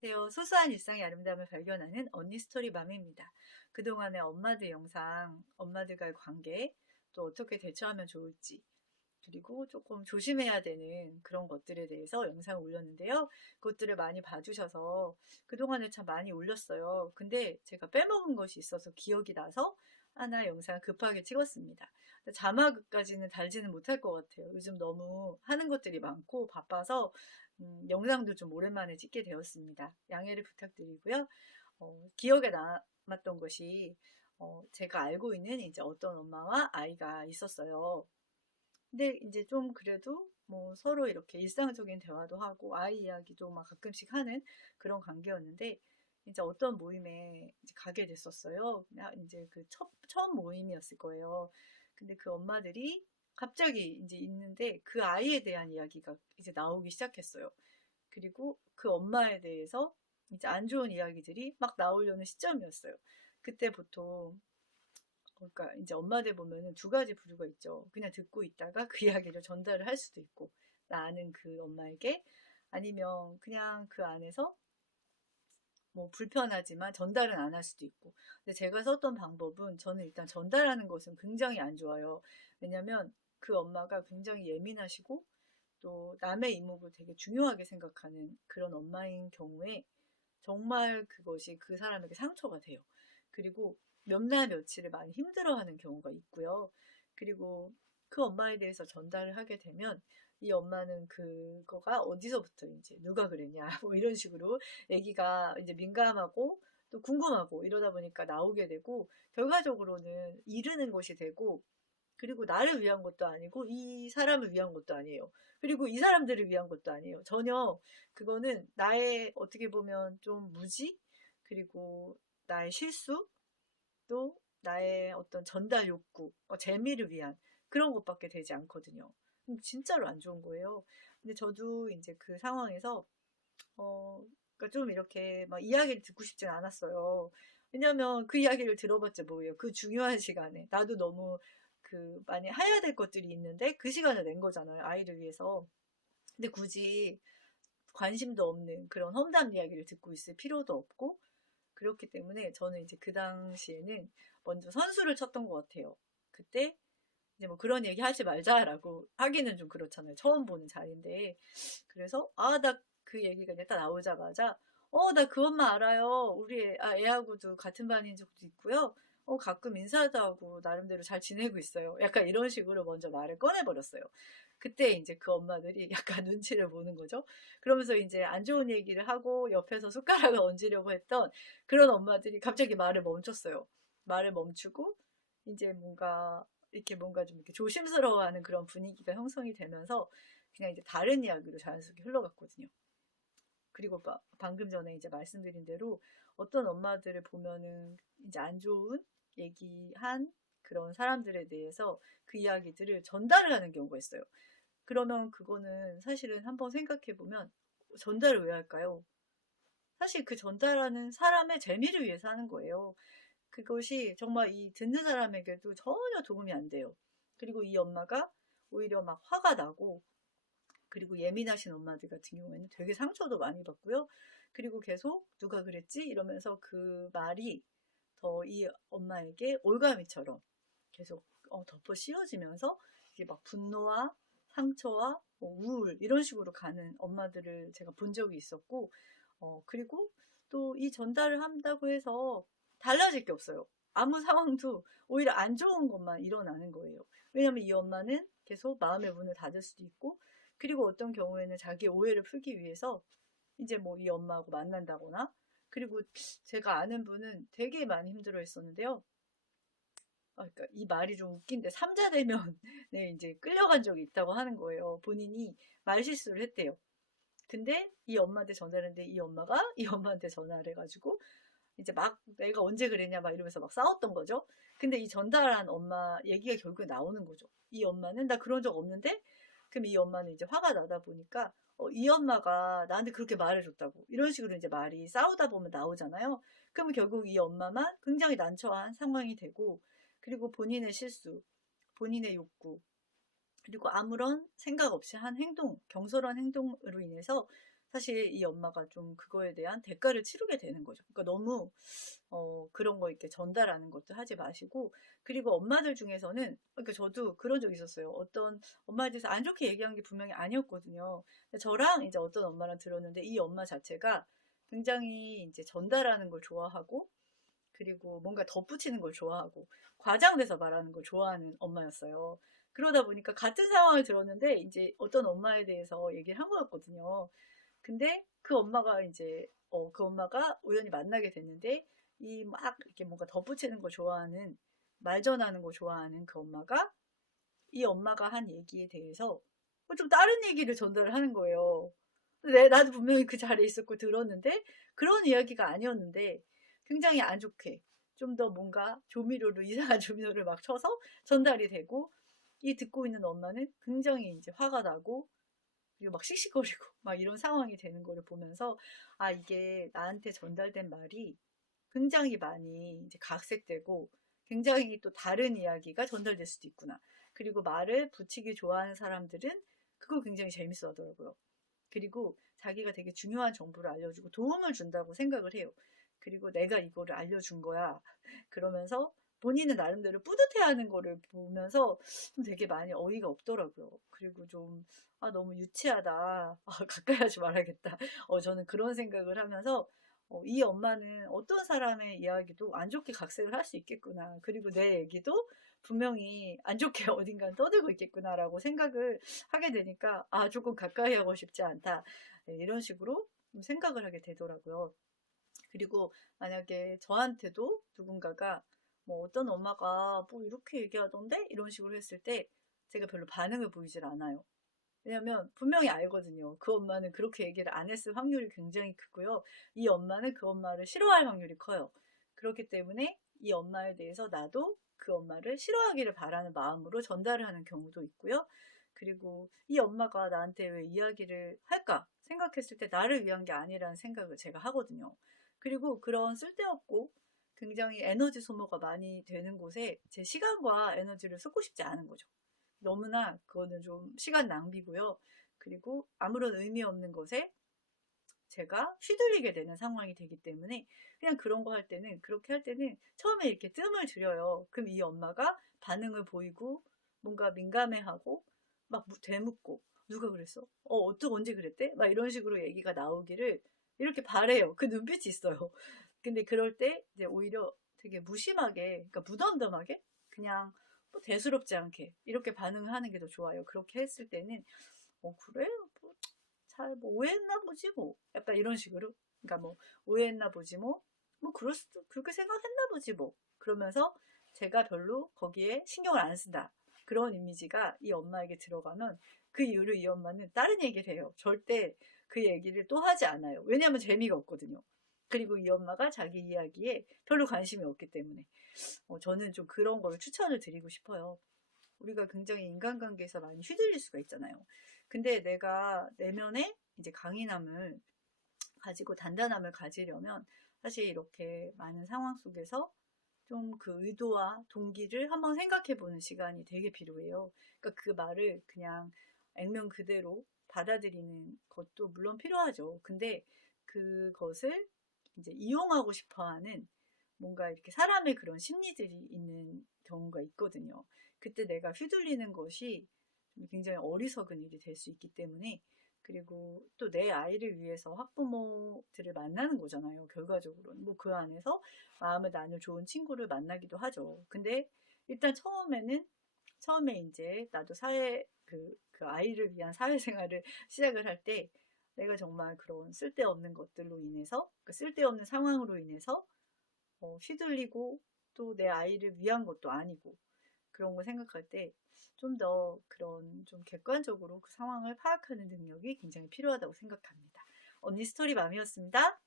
안녕하세요. 소소한 일상의 아름다움을 발견하는 언니 스토리 맘입니다. 그동안의 엄마들 영상, 엄마들과의 관계, 또 어떻게 대처하면 좋을지, 그리고 조금 조심해야 되는 그런 것들에 대해서 영상을 올렸는데요. 그것들을 많이 봐주셔서 그동안에 참 많이 올렸어요. 근데 제가 빼먹은 것이 있어서 기억이 나서 하나 영상을 급하게 찍었습니다. 자막까지는 달지는 못할 것 같아요. 요즘 너무 하는 것들이 많고 바빠서 영상도 좀 오랜만에 찍게 되었습니다. 양해를 부탁드리고요. 기억에 남았던 것이 제가 알고 있는 이제 어떤 엄마와 아이가 있었어요. 근데 이제 좀 그래도 뭐 서로 이렇게 일상적인 대화도 하고 아이 이야기도 막 가끔씩 하는 그런 관계였는데 이제 어떤 모임에 이제 가게 됐었어요. 이제 그 처음 모임이었을 거예요. 근데 그 엄마들이 갑자기 이제 있는데 그 아이에 대한 이야기가 이제 나오기 시작했어요. 그리고 그 엄마에 대해서 이제 안 좋은 이야기들이 막 나오려는 시점이었어요. 그때 보통 그러니까 이제 엄마들 보면은 두 가지 부류가 있죠. 그냥 듣고 있다가 그 이야기를 전달을 할 수도 있고, 나 아는 그 엄마에게 아니면 그냥 그 안에서 뭐 불편하지만 전달은 안 할 수도 있고. 근데 제가 썼던 방법은 저는 일단 전달하는 것은 굉장히 안 좋아요. 왜냐면 그 엄마가 굉장히 예민하시고 또 남의 이목을 되게 중요하게 생각하는 그런 엄마인 경우에 정말 그것이 그 사람에게 상처가 돼요. 그리고 몇 날 며칠을 많이 힘들어하는 경우가 있고요. 그리고 그 엄마에 대해서 전달을 하게 되면 이 엄마는 그거가 어디서부터 이제 누가 그랬냐 뭐 이런 식으로 애기가 이제 민감하고 또 궁금하고 이러다 보니까 나오게 되고 결과적으로는 이르는 것이 되고 그리고 나를 위한 것도 아니고 이 사람을 위한 것도 아니에요. 그리고 이 사람들을 위한 것도 아니에요. 전혀 그거는 나의 어떻게 보면 좀 무지 그리고 나의 실수 또 나의 어떤 전달 욕구, 재미를 위한 그런 것밖에 되지 않거든요. 진짜로 안 좋은 거예요. 근데 저도 이제 그 상황에서 그러니까 좀 이렇게 막 이야기를 듣고 싶진 않았어요. 왜냐면 그 이야기를 들어봤자 뭐예요. 그 중요한 시간에. 나도 너무 많이 해야 될 것들이 있는데 그 시간을 낸 거잖아요. 아이를 위해서. 근데 굳이 관심도 없는 그런 험담 이야기를 듣고 있을 필요도 없고 그렇기 때문에 저는 이제 그 당시에는 먼저 선수를 쳤던 것 같아요. 그때 이제 뭐 그런 얘기 하지 말자라고 하기는 좀 그렇잖아요. 처음 보는 자리인데. 그래서, 나 그 얘기가 이제 딱 나오자마자, 나 그 엄마 알아요. 우리 애하고도 같은 반인 적도 있고요. 가끔 인사도 하고 나름대로 잘 지내고 있어요. 약간 이런 식으로 먼저 말을 꺼내버렸어요. 그때 이제 그 엄마들이 약간 눈치를 보는 거죠. 그러면서 이제 안 좋은 얘기를 하고 옆에서 숟가락을 얹으려고 했던 그런 엄마들이 갑자기 말을 멈췄어요. 말을 멈추고 이제 뭔가 좀 이렇게 조심스러워하는 그런 분위기가 형성이 되면서 그냥 이제 다른 이야기로 자연스럽게 흘러갔거든요. 그리고 방금 전에 이제 말씀드린 대로 어떤 엄마들을 보면은 이제 안 좋은 얘기한 그런 사람들에 대해서 그 이야기들을 전달을 하는 경우가 있어요. 그러면 그거는 사실은 한번 생각해 보면 전달을 왜 할까요? 사실 그 전달하는 사람의 재미를 위해서 하는 거예요. 그것이 정말 이 듣는 사람에게도 전혀 도움이 안 돼요. 그리고 이 엄마가 오히려 막 화가 나고 그리고 예민하신 엄마들 같은 경우에는 되게 상처도 많이 받고요. 그리고 계속 누가 그랬지? 이러면서 그 말이 더 이 엄마에게 올가미처럼 계속 덮어 씌워지면서 이게 막 분노와 상처와 뭐 우울 이런 식으로 가는 엄마들을 제가 본 적이 있었고 그리고 또 이 전달을 한다고 해서 달라질 게 없어요. 아무 상황도 오히려 안 좋은 것만 일어나는 거예요. 왜냐면 이 엄마는 계속 마음의 문을 닫을 수도 있고 그리고 어떤 경우에는 자기 오해를 풀기 위해서 이제 뭐 이 엄마하고 만난다거나 그리고 제가 아는 분은 되게 많이 힘들어 했었는데요. 그러니까 이 말이 좀 웃긴데 삼자대면에 이제 끌려간 적이 있다고 하는 거예요. 본인이 말실수를 했대요. 근데 이 엄마한테 전화했는데 이 엄마가 이 엄마한테 전화를 해가지고 이제 막 내가 언제 그랬냐 막 이러면서 막 싸웠던 거죠. 근데 이 전달한 엄마 얘기가 결국에 나오는 거죠. 이 엄마는 나 그런 적 없는데 그럼 이 엄마는 이제 화가 나다 보니까 이 엄마가 나한테 그렇게 말해줬다고 이런 식으로 이제 말이 싸우다 보면 나오잖아요. 그러면 결국 이 엄마만 굉장히 난처한 상황이 되고 그리고 본인의 실수, 본인의 욕구 그리고 아무런 생각 없이 한 행동, 경솔한 행동으로 인해서 사실 이 엄마가 좀 그거에 대한 대가를 치르게 되는 거죠. 그러니까 너무 그런 거 이렇게 전달하는 것도 하지 마시고, 그리고 엄마들 중에서는, 그러니까 저도 그런 적 있었어요. 어떤 엄마에 대해서 안 좋게 얘기한 게 분명히 아니었거든요. 근데 저랑 이제 어떤 엄마랑 들었는데, 이 엄마 자체가 굉장히 이제 전달하는 걸 좋아하고, 그리고 뭔가 덧붙이는 걸 좋아하고, 과장돼서 말하는 걸 좋아하는 엄마였어요. 그러다 보니까 같은 상황을 들었는데 이제 어떤 엄마에 대해서 얘기를 한 거였거든요. 근데 그 엄마가 이제 그 엄마가 우연히 만나게 됐는데, 이 막 이렇게 뭔가 덧붙이는 거 좋아하는, 말 전하는 거 좋아하는 그 엄마가, 이 엄마가 한 얘기에 대해서 좀 다른 얘기를 전달을 하는 거예요. 나도 분명히 그 자리에 있었고 들었는데 그런 이야기가 아니었는데, 굉장히 안 좋게 좀 더 뭔가 조미료를 이상한 조미료를 막 쳐서 전달이 되고, 이 듣고 있는 엄마는 굉장히 이제 화가 나고, 그리고 막 씩씩거리고 막 이런 상황이 되는 거를 보면서, 아, 이게 나한테 전달된 말이 굉장히 많이 이제 각색되고, 굉장히 또 다른 이야기가 전달될 수도 있구나. 그리고 말을 붙이기 좋아하는 사람들은 그걸 굉장히 재밌어 하더라고요. 그리고 자기가 되게 중요한 정보를 알려주고 도움을 준다고 생각을 해요. 그리고 내가 이거를 알려준 거야, 그러면서 본인은 나름대로 뿌듯해하는 거를 보면서 좀 되게 많이 어이가 없더라고요. 그리고 좀, 아, 너무 유치하다. 가까이 하지 말아야겠다. 저는 그런 생각을 하면서, 이 엄마는 어떤 사람의 이야기도 안 좋게 각색을 할 수 있겠구나. 그리고 내 얘기도 분명히 안 좋게 어딘가 떠들고 있겠구나라고 생각을 하게 되니까, 아, 조금 가까이 하고 싶지 않다. 네, 이런 식으로 좀 생각을 하게 되더라고요. 그리고 만약에 저한테도 누군가가 뭐 어떤 엄마가 뭐 이렇게 얘기하던데? 이런 식으로 했을 때 제가 별로 반응을 보이질 않아요. 왜냐면 분명히 알거든요. 그 엄마는 그렇게 얘기를 안 했을 확률이 굉장히 크고요. 이 엄마는 그 엄마를 싫어할 확률이 커요. 그렇기 때문에 이 엄마에 대해서 나도 그 엄마를 싫어하기를 바라는 마음으로 전달을 하는 경우도 있고요. 그리고 이 엄마가 나한테 왜 이야기를 할까 생각했을 때 나를 위한 게 아니라는 생각을 제가 하거든요. 그리고 그런 쓸데없고 굉장히 에너지 소모가 많이 되는 곳에 제 시간과 에너지를 쏟고 싶지 않은 거죠. 너무나 그거는 좀 시간 낭비고요. 그리고 아무런 의미 없는 것에 제가 휘둘리게 되는 상황이 되기 때문에, 그냥 그런 거 할 때는, 그렇게 할 때는 처음에 이렇게 뜸을 들여요. 그럼 이 엄마가 반응을 보이고 뭔가 민감해하고 막 되묻고, 누가 그랬어? 어떻게 언제 그랬대? 막 이런 식으로 얘기가 나오기를 이렇게 바래요. 그 눈빛이 있어요. 근데 그럴 때 이제 오히려 되게 무심하게, 그러니까 무덤덤하게, 그냥 뭐 대수롭지 않게 이렇게 반응을 하는 게 더 좋아요. 그렇게 했을 때는, 그래? 뭐, 잘, 뭐, 오해했나 보지, 뭐. 약간 이런 식으로. 그러니까 뭐, 오해했나 보지, 뭐. 뭐, 그렇게 생각했나 보지, 뭐. 그러면서 제가 별로 거기에 신경을 안 쓴다. 그런 이미지가 이 엄마에게 들어가면, 그 이후로 이 엄마는 다른 얘기를 해요. 절대 그 얘기를 또 하지 않아요. 왜냐하면 재미가 없거든요. 그리고 이 엄마가 자기 이야기에 별로 관심이 없기 때문에. 저는 좀 그런 걸 추천을 드리고 싶어요. 우리가 굉장히 인간관계에서 많이 휘둘릴 수가 있잖아요. 근데 내가 내면에 이제 강인함을 가지고 단단함을 가지려면, 사실 이렇게 많은 상황 속에서 좀 그 의도와 동기를 한번 생각해 보는 시간이 되게 필요해요. 그러니까 그 말을 그냥 액면 그대로 받아들이는 것도 물론 필요하죠. 근데 그것을 이제 이용하고 싶어 하는, 뭔가 이렇게 사람의 그런 심리들이 있는 경우가 있거든요. 그때 내가 휘둘리는 것이 굉장히 어리석은 일이 될 수 있기 때문에, 그리고 또 내 아이를 위해서 학부모들을 만나는 거잖아요. 결과적으로는 뭐 그 안에서 마음을 나눌 좋은 친구를 만나기도 하죠. 근데 일단 처음에 이제 나도 그 아이를 위한 사회생활을 시작을 할 때, 내가 정말 그런 쓸데없는 것들로 인해서, 그 쓸데없는 상황으로 인해서 휘둘리고, 또 내 아이를 위한 것도 아니고, 그런 거 생각할 때 좀 더 그런 좀 객관적으로 그 상황을 파악하는 능력이 굉장히 필요하다고 생각합니다. 언니 스토리 맘이었습니다.